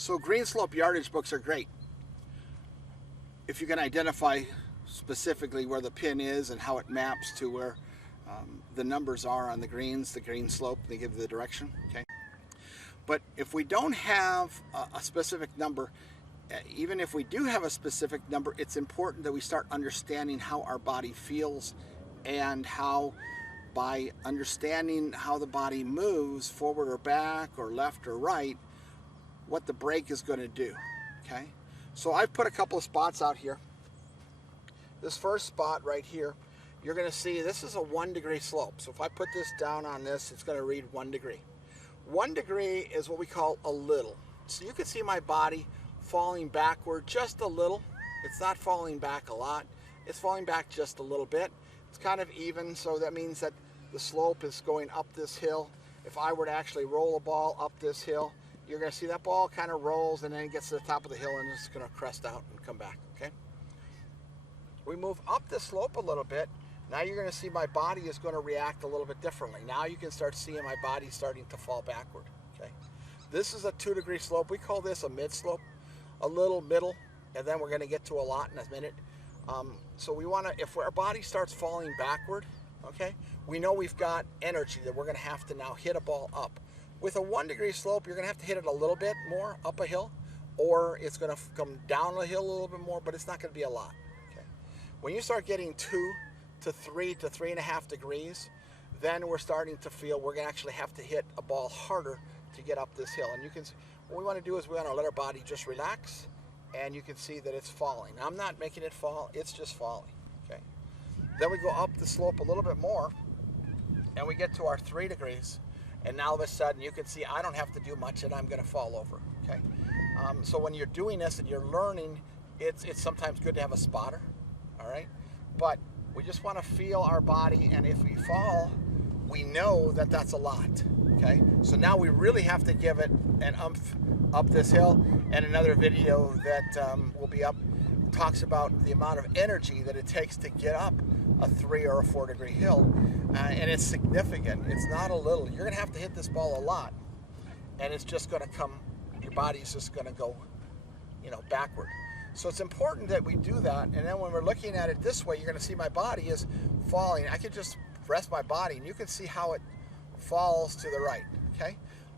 So green slope yardage books are great if you can identify specifically where the pin is and how it maps to where the numbers are on the green slope. They give the direction. Okay. But if we don't have a specific number, even if we do have a specific number, it's important that we start understanding how our body feels, and how, by understanding how the body moves forward or back or left or right, what the brake is going to do. Okay, so I've put a couple of spots out here. This first spot right here, you're going to see this is a 1 degree slope. So if I put this down on this, it's going to read 1 degree. 1 degree is what we call a little. So you can see my body falling backward just a little. It's not falling back a lot. It's falling back just a little bit. It's kind of even, so that means that the slope is going up this hill. If I were to actually roll a ball up this hill, you're going to see that ball kind of rolls and then it gets to the top of the hill and it's going to crest out and come back. Okay. We move up the slope a little bit. Now you're going to see my body is going to react a little bit differently. Now you can start seeing my body starting to fall backward. Okay. This is a 2 degree slope. We call this a mid slope, a little middle, and then we're going to get to a lot in a minute. So we want to, if our body starts falling backward, okay, we know we've got energy that we're going to have to now hit a ball up. With a 1 degree slope, you're going to have to hit it a little bit more up a hill, or it's going to come down a hill a little bit more, but it's not going to be a lot. Okay. When you start getting 2 to 3 to 3.5 degrees, then we're starting to feel we're going to actually have to hit a ball harder to get up this hill. And you can, what we want to do is we want to let our body just relax, and you can see that it's falling. I'm not making it fall, it's just falling. Okay. Then we go up the slope a little bit more, and we get to our 3 degrees, and now all of a sudden you can see I don't have to do much and I'm going to fall over. Okay. So when you're doing this and you're learning, it's sometimes good to have a spotter. All right. But we just want to feel our body, and if we fall, we know that that's a lot. Okay. So now we really have to give it an umph up this hill, and another video that will be up talks about the amount of energy that it takes to get up a 3 or a 4 degree hill, and it's significant. It's not a little. You're going to have to hit this ball a lot, and it's just going to come, your body's just going to go, backward. So it's important that we do that, and then when we're looking at it this way, you're going to see my body is falling. I can just rest my body, and you can see how it falls to the right. Okay.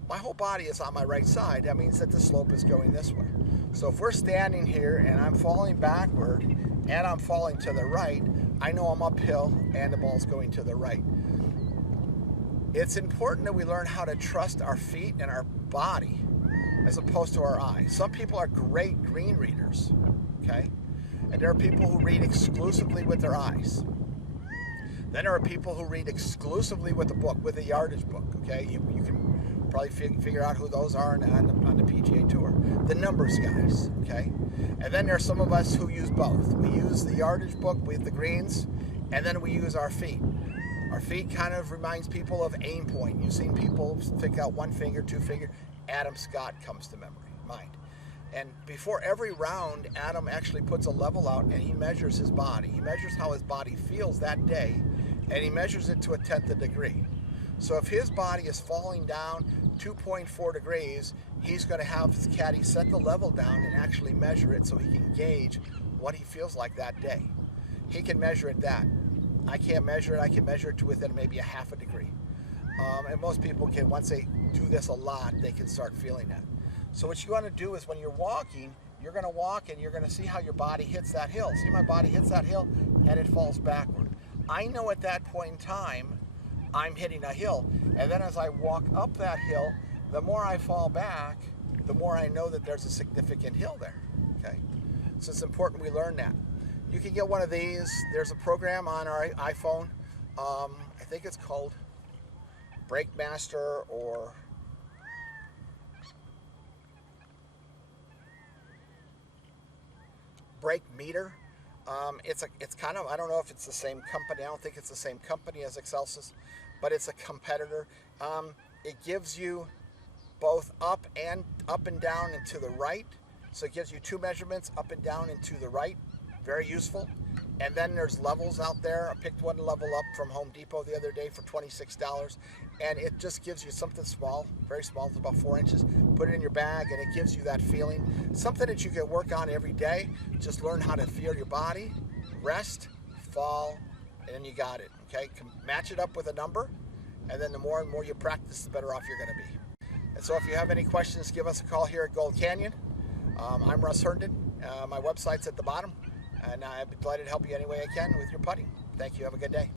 My whole body is on my right side. That means that the slope is going this way. So if we're standing here and I'm falling backward and I'm falling to the right, I know I'm uphill and the ball's going to the right. It's important that we learn how to trust our feet and our body as opposed to our eyes. Some people are great green readers, okay? And there are people who read exclusively with their eyes. Then there are people who read exclusively with a book, with a yardage book, okay? You can probably figure out who those are on the PGA Tour. The numbers guys, okay? And then there are some of us who use both. We use the yardage book with the greens, and then we use our feet. Our feet kind of reminds people of aim point. You've seen people stick out 1 finger, 2 finger. Adam Scott comes to mind. And before every round, Adam actually puts a level out and he measures his body. He measures how his body feels that day, and he measures it to a 1/10 of a degree. So if his body is falling down 2.4 degrees, he's going to have his caddy set the level down and actually measure it so he can gauge what he feels like that day. He can measure it that. I can't measure it. I can measure it to within maybe a 1/2 a degree. And most people can, once they do this a lot, they can start feeling that. So what you want to do is when you're walking, you're going to walk and you're going to see how your body hits that hill. See, my body hits that hill and it falls backward. I know at that point in time, I'm hitting a hill. And then as I walk up that hill, the more I fall back, the more I know that there's a significant hill there. Okay. So it's important we learn that. You can get one of these. There's a program on our iPhone. I think it's called Brake Master or Brake Meter. It's kind of, I don't know if it's the same company. I don't think it's the same company as Excelsis, but it's a competitor. It gives you both up and down and to the right. So it gives you 2 measurements, up and down and to the right. Very useful. And then there's levels out there. I picked one level up from Home Depot the other day for $26, and it just gives you something small, very small. It's about 4 inches. Put it in your bag, and it gives you that feeling. Something that you can work on every day. Just learn how to feel your body, rest, fall, and then you got it. Okay, match it up with a number, and then the more and more you practice, the better off you're going to be. And so if you have any questions, give us a call here at Gold Canyon. I'm Russ Herndon. My website's at the bottom, and I'd be delighted to help you any way I can with your putting. Thank you. Have a good day.